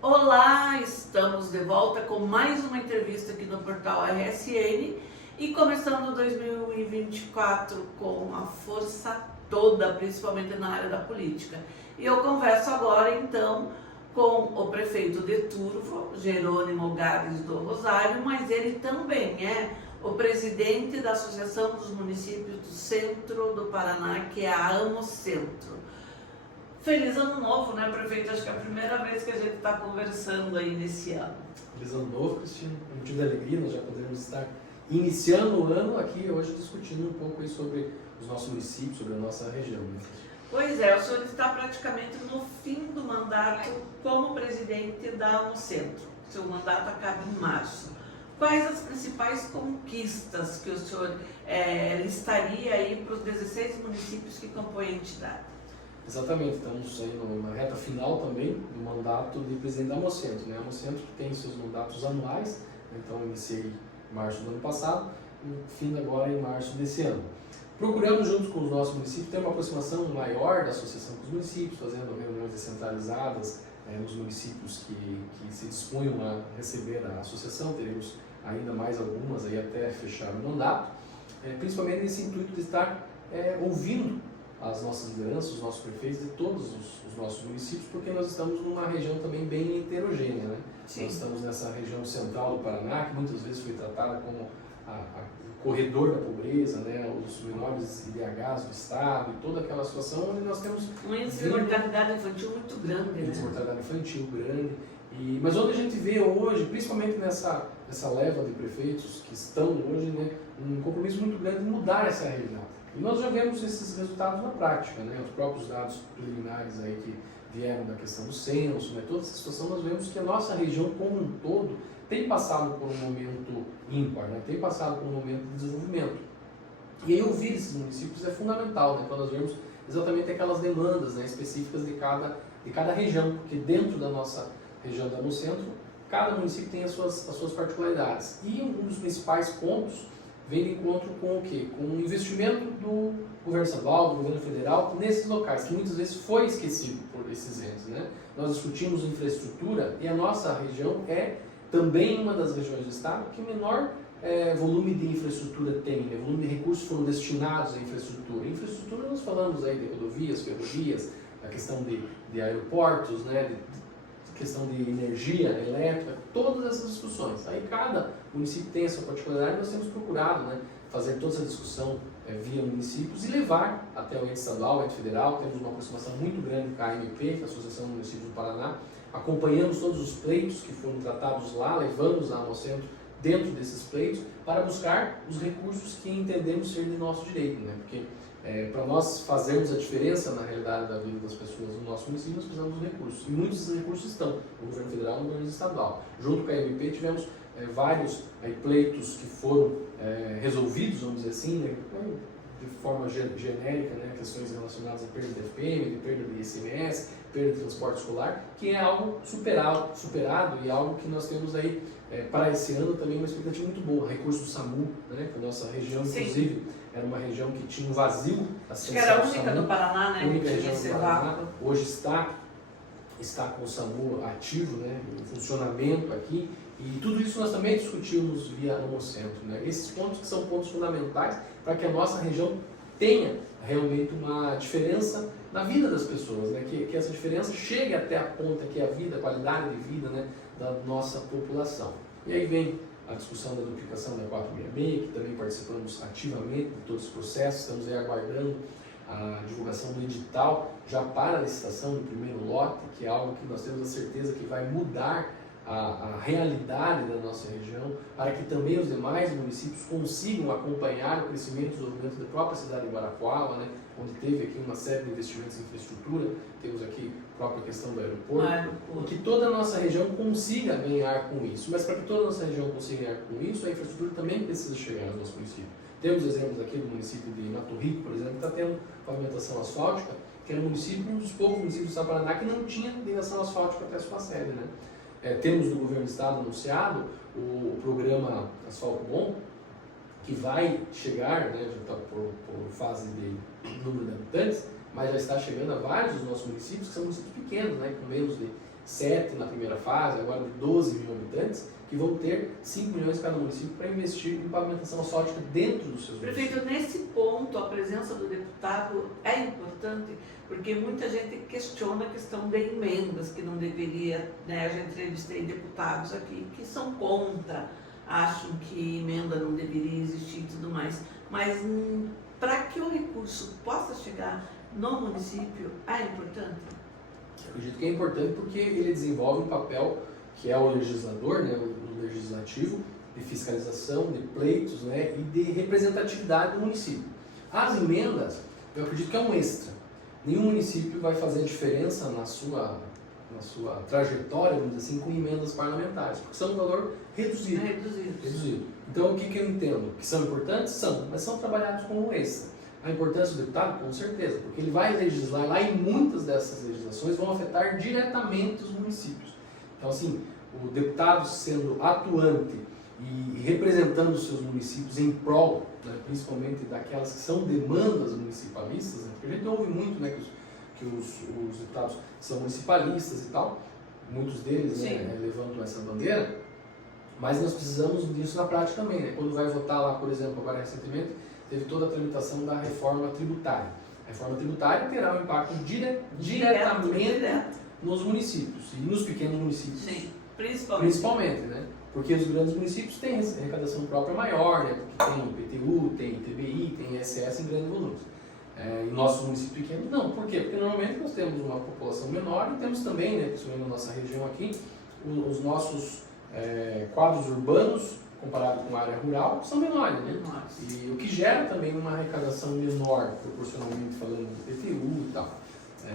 Olá, estamos de volta com mais uma entrevista aqui no portal RSN e começando 2024 com a força toda, principalmente na área da política. E eu converso agora então com o prefeito de Turvo, Jerônimo Gades do Rosário, mas ele também é o presidente da Associação dos Municípios do Centro do Paraná, que é a AMOCentro. Feliz Ano Novo, né, prefeito? Acho que é a primeira vez que a gente está conversando aí nesse ano. Feliz Ano Novo, Cristina. Um motivo de alegria, nós já podemos estar iniciando o ano aqui hoje discutindo um pouco aí sobre os nossos municípios, sobre a nossa região. Né? Pois é, o senhor está praticamente no fim do mandato como presidente da AMOCentro. Seu mandato acaba em março. Quais as principais conquistas que o senhor listaria aí para os 16 municípios que compõem a entidade? Exatamente, estamos aí numa reta final também do mandato de presidente da AMOCentro. Né? A AMOCentro tem seus mandatos anuais, então iniciei em março do ano passado e fim agora em março desse ano. Procuramos, junto com os nossos municípios, ter uma aproximação maior da associação com os municípios, fazendo reuniões descentralizadas nos municípios que se dispunham a receber a associação. Teremos ainda mais algumas aí até fechar o mandato, principalmente nesse intuito de estar ouvindo as nossas lideranças, os nossos prefeitos de todos os nossos municípios, porque nós estamos numa região também bem heterogênea, né? Sim. Nós estamos nessa região central do Paraná, que muitas vezes foi tratada como o corredor da pobreza, né? Os menores IDHs do estado, e toda aquela situação onde nós temos um índice de mortalidade infantil muito grande, né? Índice de mortalidade infantil grande, mas onde a gente vê hoje, principalmente nessa leva de prefeitos que estão hoje, né, um compromisso muito grande de mudar essa realidade. E nós já vemos esses resultados na prática, né? Os próprios dados preliminares aí que vieram da questão do censo, né? Toda essa situação, nós vemos que a nossa região como um todo tem passado por um momento ímpar, né? Tem passado por um momento de desenvolvimento. E aí ouvir esses municípios é fundamental, né? Para nós vermos exatamente aquelas demandas, né, específicas de cada região, porque dentro da nossa região da AMOCentro, cada município tem as suas particularidades. E um dos principais pontos vem de encontro com o quê? Com o investimento do governo estadual, do governo federal, nesses locais, que muitas vezes foi esquecido por esses entes, né? Nós discutimos infraestrutura e a nossa região é também uma das regiões do estado que menor volume de infraestrutura tem, né? Volume de recursos foram destinados à infraestrutura. Infraestrutura nós falamos aí de rodovias, ferrovias, a questão de aeroportos, né? Questão de energia elétrica, todas essas discussões. Aí cada município tem a sua particularidade, nós temos procurado, né, fazer toda essa discussão via municípios e levar até o ente estadual, o ente federal. Temos uma aproximação muito grande com a AMP, que é a Associação de Municípios do Paraná. Acompanhamos todos os pleitos que foram tratados lá, levamos a AMOCentro dentro desses pleitos para buscar os recursos que entendemos ser de nosso direito, né? Porque para nós fazermos a diferença na realidade da vida das pessoas no nosso município, nós precisamos de recursos. E muitos desses recursos estão no governo federal e no governo estadual. Junto com a MP tivemos vários pleitos que foram resolvidos, vamos dizer assim, né, de forma genérica, né, questões relacionadas à perda de FPM, de perda de ICMS, perda de transporte escolar, que é algo superado e algo que nós temos aí para esse ano também uma expectativa muito boa. Recurso do SAMU, né, que a nossa região, sim, inclusive, era uma região que tinha um vazio. Acho que era a única do Paraná, né? Única região do Paraná. Hoje está com o SAMU ativo, né, em funcionamento aqui. E tudo isso nós também discutimos via AMOCentro, né? Esses pontos que são pontos fundamentais para que a nossa região tenha realmente uma diferença na vida das pessoas, né? Que essa diferença chegue até a ponta que é a vida, a qualidade de vida, né, da nossa população. E aí vem a discussão da duplicação da 466, que também participamos ativamente de todos os processos. Estamos aí aguardando a divulgação do edital já para a licitação do primeiro lote, que é algo que nós temos a certeza que vai mudar a realidade da nossa região, para que também os demais municípios consigam acompanhar o crescimento e desenvolvimento da própria cidade de Guarapuava, né, onde teve aqui uma série de investimentos em infraestrutura. Temos aqui a própria questão do aeroporto, e que toda a nossa região consiga ganhar com isso. Mas para que toda a nossa região consiga ganhar com isso, a infraestrutura também precisa chegar no nosso município. Temos exemplos aqui do município de Mato Rico, por exemplo, que está tendo pavimentação asfáltica, que era um dos poucos municípios do Paraná que não tinha ligação asfáltica até a sua sede, né? Temos do governo do estado anunciado o programa Asfalto Bom, que vai chegar, né, já está por fase de número de habitantes, mas já está chegando a vários dos nossos municípios, que são municípios pequenos, né, com menos de 7 na primeira fase, agora de 12 mil habitantes, que vão ter 5 milhões cada município para investir em pavimentação asfáltica dentro dos seus municípios. Prefeito, nesse ponto, a presença do deputado é importante, porque muita gente questiona a questão de emendas, que não deveria, né? Eu já entrevistei deputados aqui que são contra, acham que emenda não deveria existir e tudo mais. Mas para que o recurso possa chegar no município, é importante? Eu acredito que é importante porque ele desenvolve um papel que é o legislador, né, o legislativo, de fiscalização, de pleitos, né, e de representatividade do município. As emendas, eu acredito que é um extra. Nenhum município vai fazer diferença na sua trajetória, vamos dizer assim, com emendas parlamentares, porque são um valor reduzido. Reduzido. Então, o que eu entendo? Que são importantes? São, mas são trabalhados como um extra. A importância do deputado, com certeza, porque ele vai legislar lá e muitas dessas legislações vão afetar diretamente os municípios. Então, assim, o deputado sendo atuante e representando os seus municípios em prol, né, principalmente daquelas que são demandas municipalistas, né, porque a gente ouve muito, né, que os deputados são municipalistas e tal, muitos deles, né, levantam essa bandeira, mas nós precisamos disso na prática também, né? Quando vai votar lá, por exemplo, agora recentemente, teve toda a tramitação da reforma tributária. A reforma tributária terá um impacto diretamente nos municípios e nos pequenos municípios. Sim, principalmente, né? Porque os grandes municípios têm arrecadação própria maior, né? Porque tem IPTU, tem ITBI, tem ISS em grandes volumes. E nossos municípios pequenos não. Por quê? Porque normalmente nós temos uma população menor e temos também, né, principalmente na nossa região aqui, os nossos quadros urbanos, comparado com a área rural, são menores, né? E o que gera também uma arrecadação menor, proporcionalmente falando do IPTU e tal.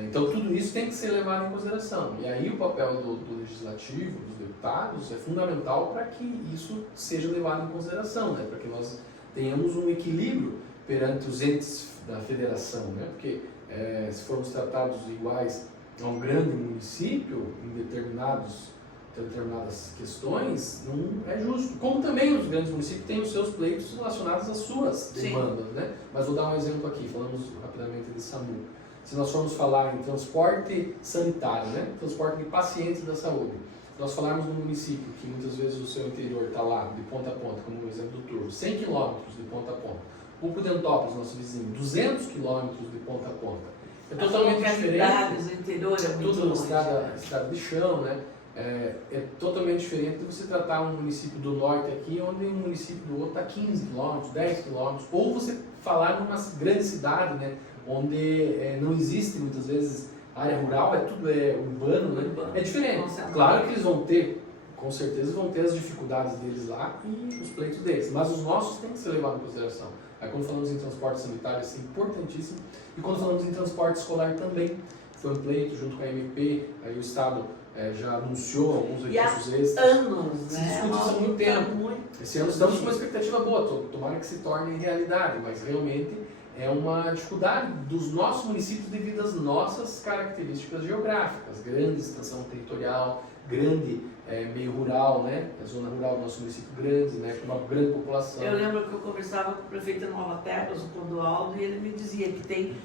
Então tudo isso tem que ser levado em consideração. E aí o papel do legislativo, dos deputados, é fundamental para que isso seja levado em consideração, né? Para que nós tenhamos um equilíbrio perante os entes da federação, né? Porque se formos tratados iguais a um grande município em determinadas questões, não é justo. Como também os grandes municípios têm os seus pleitos relacionados às suas demandas, né? Mas vou dar um exemplo aqui, falamos rapidamente de SAMU. Se nós formos falar em transporte sanitário, né? Transporte de pacientes da saúde, se nós falarmos no município que muitas vezes o seu interior está lá, de ponta a ponta, como o exemplo do Turvo, 100 km de ponta a ponta, o Prudentópolis, nosso vizinho, 200 km de ponta a ponta. É totalmente diferente. O interior é muito tudo longe, estrada de chão, né? É totalmente diferente de você tratar um município do norte aqui, onde um município do outro está 15 km, 10 km, ou você falar numa grande cidade, né, onde não existe muitas vezes área rural, tudo urbano, né? É diferente. Claro que eles vão ter, com certeza vão ter as dificuldades deles lá e os pleitos deles, mas os nossos têm que ser levados em consideração. Aí quando falamos em transporte sanitário, isso é importantíssimo, e quando falamos em transporte escolar também, foi um pleito junto com a MP, aí o Estado já anunciou alguns recursos extras. Anos, se né? discute isso há muito tempo. Esse ano estamos com uma expectativa boa, tomara que se torne realidade, mas realmente é uma dificuldade dos nossos municípios devido às nossas características geográficas, grande extensão territorial, grande meio rural, né? A zona rural do nosso município grande, né? Com uma grande população. Eu lembro que eu conversava com o prefeito de Nova Tebas, o Clodoaldo, e ele me dizia que tem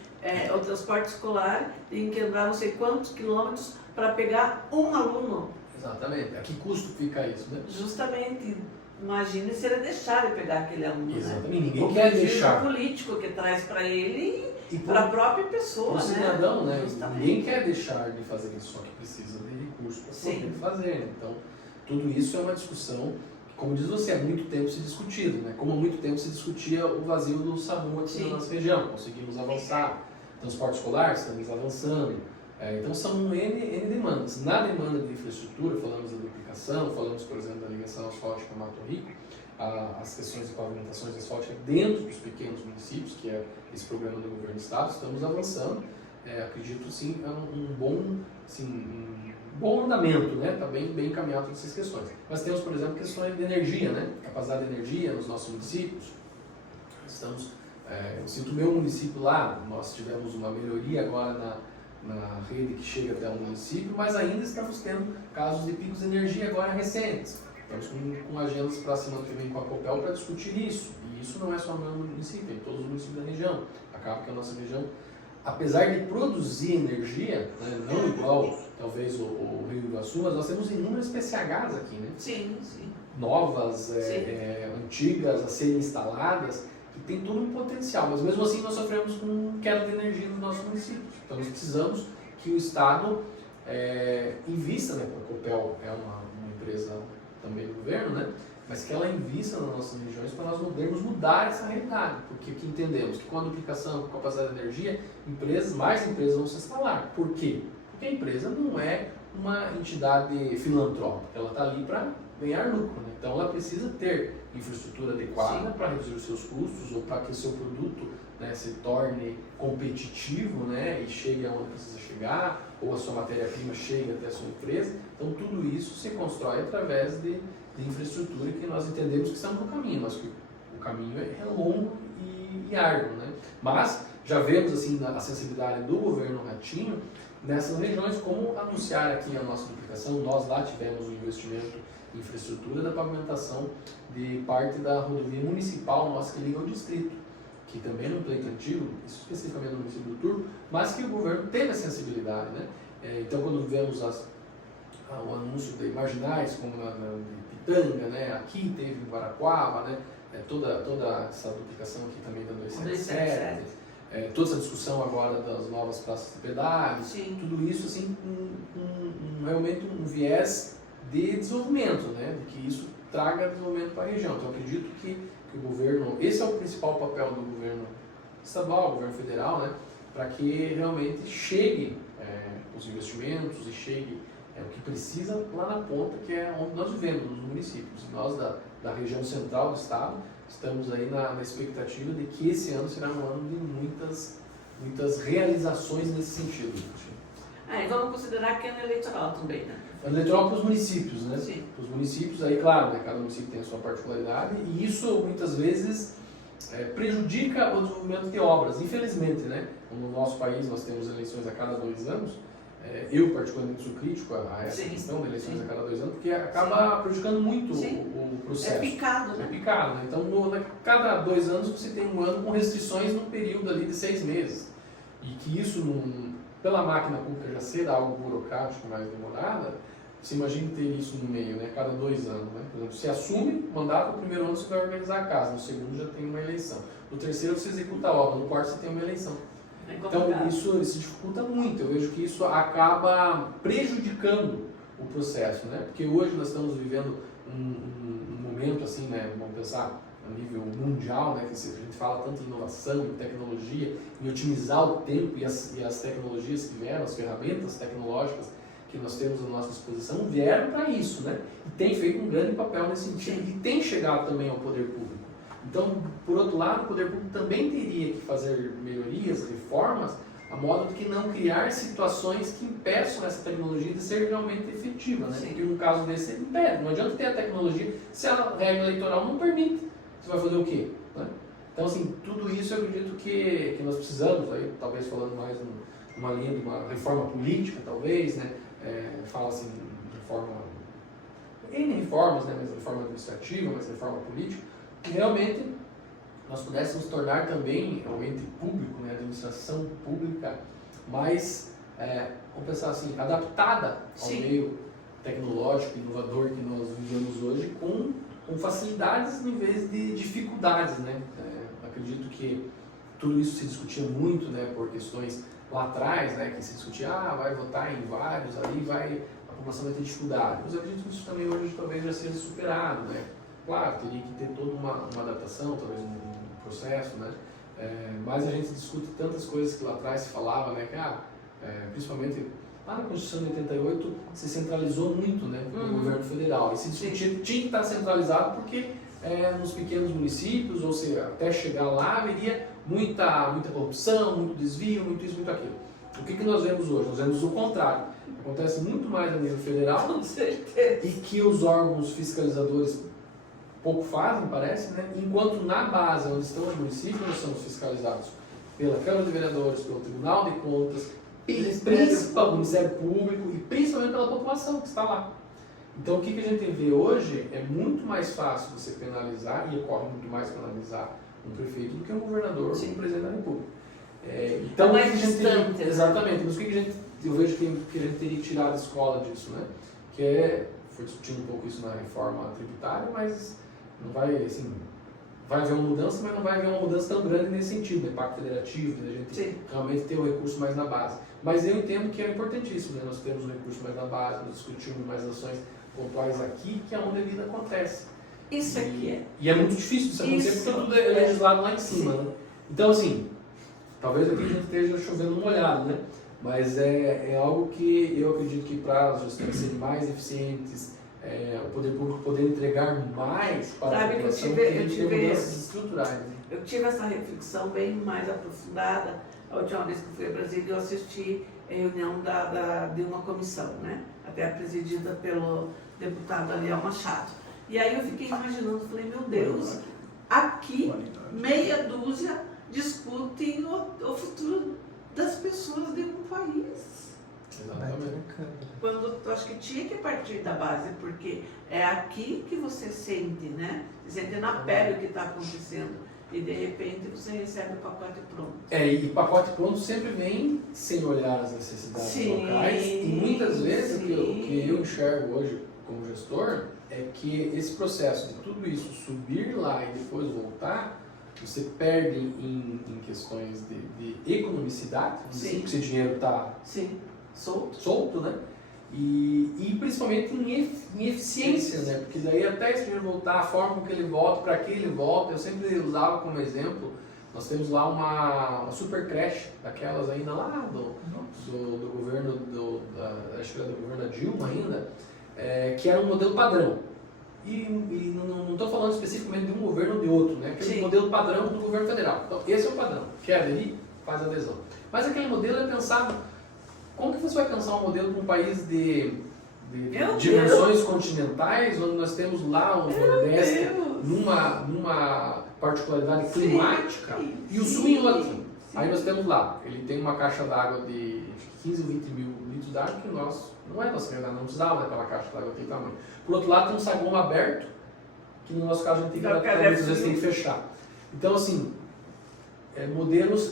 o transporte escolar, tem que andar não sei quantos quilômetros para pegar um aluno. Exatamente. A que custo fica isso, né? Justamente. Imagine se ele deixar de pegar aquele aluno. Exatamente. Né? Ninguém quer deixar. O político que traz para ele e para a própria pessoa, o cidadão, né? Justamente. Ninguém quer deixar de fazer isso, só que precisa de recursos para poder fazer. Né? Então, tudo isso é uma discussão que, como diz você, há muito tempo se discutido, né? Como há muito tempo se discutia o vazio do SAMU aqui na nossa região. Conseguimos avançar. Transporte escolar, estamos avançando. Então são N demandas. Na demanda de infraestrutura, falamos da duplicação, falamos, por exemplo, da ligação asfáltica Mato Rico, as questões de pavimentações asfálticas dentro dos pequenos municípios, que é esse programa do governo do estado, estamos avançando. Acredito, sim, um bom andamento, né? Está bem encaminhado todas essas questões. Mas temos, por exemplo, questões de energia, né? Capacidade de energia nos nossos municípios. Eu sinto o meu município lá, nós tivemos uma melhoria agora na rede que chega até o município, mas ainda estamos tendo casos de picos de energia agora recentes. Estamos com agendas para a semana que vem com a COPEL para discutir isso. E isso não é só no meu município, é em todos os municípios da região. A Acaba que a nossa região, apesar de produzir energia, né, não igual talvez o Rio Iguaçu, mas nós temos inúmeras PCHs aqui, né? Sim, sim. Novas, antigas, a serem instaladas, que tem todo um potencial, mas mesmo assim nós sofremos com queda de energia nos nossos municípios. Então nós precisamos que o Estado invista, né? A Copel é uma empresa também do governo, né? Mas que ela invista nas nossas regiões para nós podermos mudar essa realidade, porque aqui entendemos que com a duplicação, com a capacidade de energia, mais empresas vão se instalar. Por quê? Porque a empresa não é uma entidade filantrópica, ela está ali para ganhar lucro, né? Então ela precisa ter infraestrutura adequada para reduzir os seus custos ou para que o seu produto, né, se torne competitivo, né, e chegue aonde precisa chegar, ou a sua matéria-prima chegue até a sua empresa. Então tudo isso se constrói através de infraestrutura que nós entendemos que estamos no caminho, mas que o caminho é longo e árduo, né? Mas já vemos assim a sensibilidade do governo Ratinho nessas regiões, como anunciar aqui a nossa duplicação. Nós lá tivemos um investimento em infraestrutura da pavimentação de parte da rodovia municipal nossa que liga ao distrito, que também é um pleito antigo, especificamente no município do Turvo, mas que o governo teve a sensibilidade, né? Então quando vemos o anúncio de marginais, como de Pitanga, né? Aqui teve em Guarapuava, né? Toda essa duplicação aqui também da 277, toda essa discussão agora das novas praças de pedágio, tudo isso assim realmente um viés de desenvolvimento, né? De que isso traga desenvolvimento para a região. Então eu acredito que o governo, esse é o principal papel do governo estadual, governo federal, né? Para que realmente chegue os investimentos e chegue o que precisa lá na ponta, que é onde nós vivemos, nos municípios. Nós, da região central do estado, estamos aí na expectativa de que esse ano será um ano de muitas realizações nesse sentido. E vamos considerar que é ano eleitoral também, né? Ano eleitoral para os municípios, né? Sim. Para os municípios, aí claro, né, cada município tem a sua particularidade, e isso muitas vezes prejudica o desenvolvimento de obras, infelizmente, né? No nosso país nós temos eleições a cada 2 anos. Eu, particularmente, sou crítico a essa questão de eleições a cada 2 anos, porque acaba prejudicando muito o processo. É picado, né? É picado, né? Então, cada 2 anos você tem um ano com restrições num período ali de 6 meses. E que isso, pela máquina pública já ser algo burocrático, mais demorada, você imagina ter isso no meio, né? Cada 2 anos, né? Por exemplo, você assume o mandato, no primeiro ano você vai organizar a casa, no segundo já tem uma eleição. No terceiro você executa a obra, no quarto você tem uma eleição. Então isso dificulta muito, eu vejo que isso acaba prejudicando o processo, né? Porque hoje nós estamos vivendo um momento assim, né? Vamos pensar a nível mundial, né? Que a gente fala tanto em inovação, em tecnologia, em otimizar o tempo e as tecnologias que vieram, as ferramentas tecnológicas que nós temos à nossa disposição vieram para isso, né? E tem feito um grande papel nesse sentido e tem chegado também ao poder público. Então, por outro lado, o poder público também teria que fazer melhorias, reformas, a modo de que não criar situações que impeçam essa tecnologia de ser realmente efetiva, né? Porque um caso desse impede. Não adianta ter a tecnologia se a regra eleitoral não permite. Você vai fazer o quê? Né? Então, assim, tudo isso eu acredito que nós precisamos, aí, talvez falando mais numa linha de uma reforma política, talvez, né? Fala-se em reforma, em reformas, né? Mas reforma administrativa, mas reforma política, que realmente nós pudéssemos tornar também o ente público, né, a administração pública, mais, vamos pensar assim, adaptada ao meio tecnológico, inovador que nós vivemos hoje, com facilidades em vez de dificuldades, né? Acredito que tudo isso se discutia muito, né, por questões lá atrás, né, que se discutia, vai votar em vários, aí a população vai ter dificuldade. Mas eu acredito que isso também hoje talvez já seja superado, né? Claro, teria que ter toda uma adaptação, talvez um processo, né? Mas a gente discute tantas coisas que lá atrás se falava, né? Que, principalmente lá na Constituição de 88, se centralizou muito, né? No governo federal. E se discutia, tinha que estar centralizado porque nos pequenos municípios, ou seja, até chegar lá, haveria muita corrupção, muito desvio, muito isso, muito aquilo. O que nós vemos hoje? Nós vemos o contrário. Acontece muito mais a nível federal. Com certeza. E que os órgãos fiscalizadores pouco fazem, parece, né? Enquanto na base, onde estão os municípios, nós somos fiscalizados pela Câmara de Vereadores, pelo Tribunal de Contas, pelo Ministério Público e principalmente pela população que está lá. Então o que a gente vê hoje é muito mais fácil você penalizar, e ocorre muito mais penalizar um prefeito do que um governador ou um presidente da República. Então, mais o que a gente distante, tem, né? exatamente, mas o que eu vejo que a gente teria que tirar da escola disso, né? Foi discutindo um pouco isso na reforma tributária, mas não vai, assim, vai haver uma mudança, mas não vai haver uma mudança tão grande nesse sentido, né? Pacto federativo, da gente Sim. realmente ter o recurso mais na base. Mas eu entendo que é importantíssimo, né? Nós temos o recurso mais na base, nós discutimos mais ações pontuais aqui, que é onde a vida acontece. Isso aqui é. E é muito difícil isso acontecer Isso porque tudo é legislado lá em cima, né? Então, assim, talvez aqui a gente esteja chovendo molhado, né? Mas é algo que eu acredito que para as gestões serem mais eficientes, o poder público poder entregar mais para a população, que a gente tem mudanças estruturais. Né? Eu tive essa reflexão bem mais aprofundada. A última vez que eu fui a Brasília, eu assisti a reunião de uma comissão, né? Até presidida pelo deputado Aliel Machado. E aí eu fiquei imaginando, falei, meu Deus, aqui meia dúzia discutem o futuro das pessoas de um país. Exatamente. Quando eu acho que tinha que partir da base, porque é aqui que você sente, né? Você sente na pele o que está acontecendo. E de repente você recebe o pacote pronto. E pacote pronto sempre vem sem olhar as necessidades locais. E muitas vezes o que eu enxergo hoje como gestor é que esse processo de tudo isso subir lá e depois voltar, você perde em questões de economicidade, porque esse dinheiro está solto, né? E principalmente em eficiência, né? Porque daí até esse dinheiro voltar, a forma com que ele volta, para que ele volta, eu sempre usava como exemplo, nós temos lá uma super creche, daquelas ainda lá do governo, acho que era do governo da Dilma ainda, que era um modelo padrão. E não estou falando especificamente de um governo ou de outro, né? Aquele modelo padrão do governo federal. Então, esse é o padrão. Quer aderir? Faz adesão. Mas aquele modelo é pensado. Como que você vai pensar um modelo para um país de dimensões continentais, onde nós temos lá o Nordeste numa particularidade climática e o Sul em outra? Aí nós temos lá, ele tem uma caixa d'água de 15 ou 20 mil litros d'água que nós, não é nossa realidade, não precisava daquela caixa d'água daquele tamanho. Por outro lado, tem um saguão aberto, que no nosso caso a gente às vezes tem que fechar. Então, assim,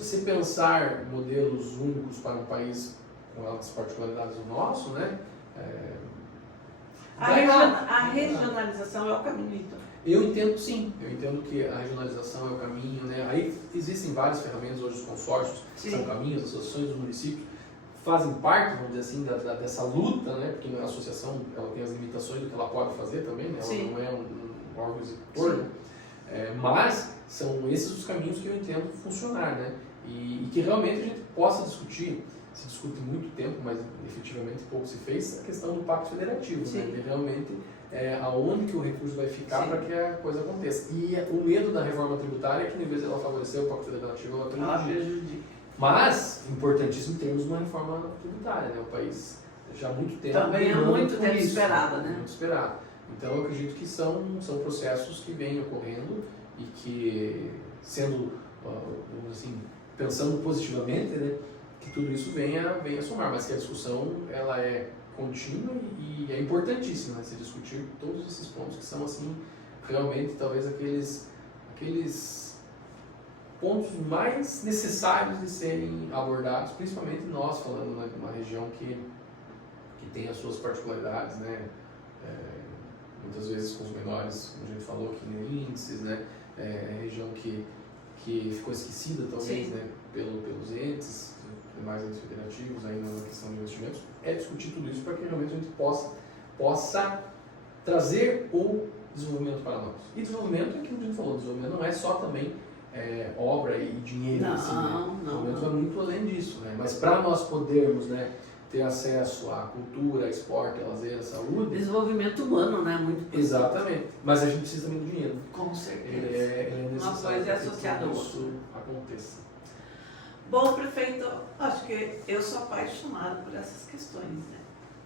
se pensar modelos únicos para um país com as particularidades do nosso, né? A regionalização é o caminho, então. Eu entendo sim, eu entendo que a regionalização é o caminho, né? Aí existem várias ferramentas, hoje os consórcios são caminhos, as associações dos municípios fazem parte, vamos dizer assim, dessa luta, né? Porque a associação ela tem as limitações do que ela pode fazer também, né? Ela não é um órgão executor, né? Mas são esses os caminhos que eu entendo funcionar, né? E que realmente a gente possa discutir, se discute muito tempo, mas efetivamente pouco se fez, a questão do pacto federativo, né? Que realmente aonde que o recurso vai ficar para que a coisa aconteça. E o medo da reforma tributária é que, em vez de ela favorecer o pacto federativo, ela prejudica. Mas, importantíssimo, temos uma reforma tributária, né? O país já há muito tempo... Também é muito tempo esperada, né? Muito esperado. Então, eu acredito que são processos que vêm ocorrendo e que, sendo, assim, pensando positivamente, né? Que tudo isso venha a somar, mas que a discussão ela é contínua e é importantíssima, né, se discutir todos esses pontos que são assim realmente talvez aqueles pontos mais necessários de serem abordados, principalmente nós falando, né, de uma região que tem as suas particularidades, né, muitas vezes com os menores, como a gente falou aqui, em índices, né, região que ficou esquecida talvez, né, pelos entes mais entes federativos ainda na questão de investimentos, discutir tudo isso para que realmente a gente possa trazer o desenvolvimento para nós. E desenvolvimento é aquilo que a gente falou, desenvolvimento não é só também obra e dinheiro, assim, né? Desenvolvimento vai muito além disso, né? Mas para nós podermos, né, ter acesso à cultura, a esporte, a lazer, a saúde... Desenvolvimento humano, né? Muito importante. Exatamente. Mas a gente precisa também do dinheiro. Com certeza. Ele é necessário. Uma coisa é associada a outra. Isso aconteça. Bom, prefeito, acho que eu sou apaixonada por essas questões, né?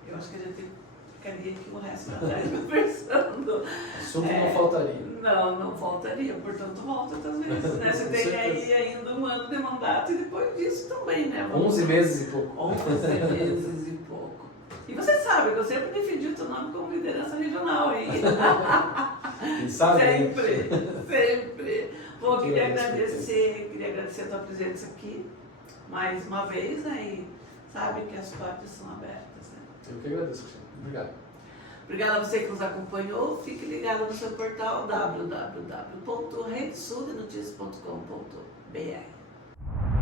Eu acho que a gente ficaria aqui o resto da tarde conversando. Assunto não faltaria. Não faltaria, portanto volta outras vezes, né? Você tem aí ainda 1 ano de mandato e depois disso também, né? 11 meses e pouco. 11 meses e pouco. E você sabe que eu sempre defendi o teu nome como liderança regional aí. Quem sabe? Sempre. Bom, queria agradecer a tua presença aqui. mais uma vez, né? E sabe que as portas são abertas, né? Eu que agradeço, Cristiano. Obrigado. Obrigada a você que nos acompanhou. Fique ligado no seu portal www.redesudenoticia.com.br.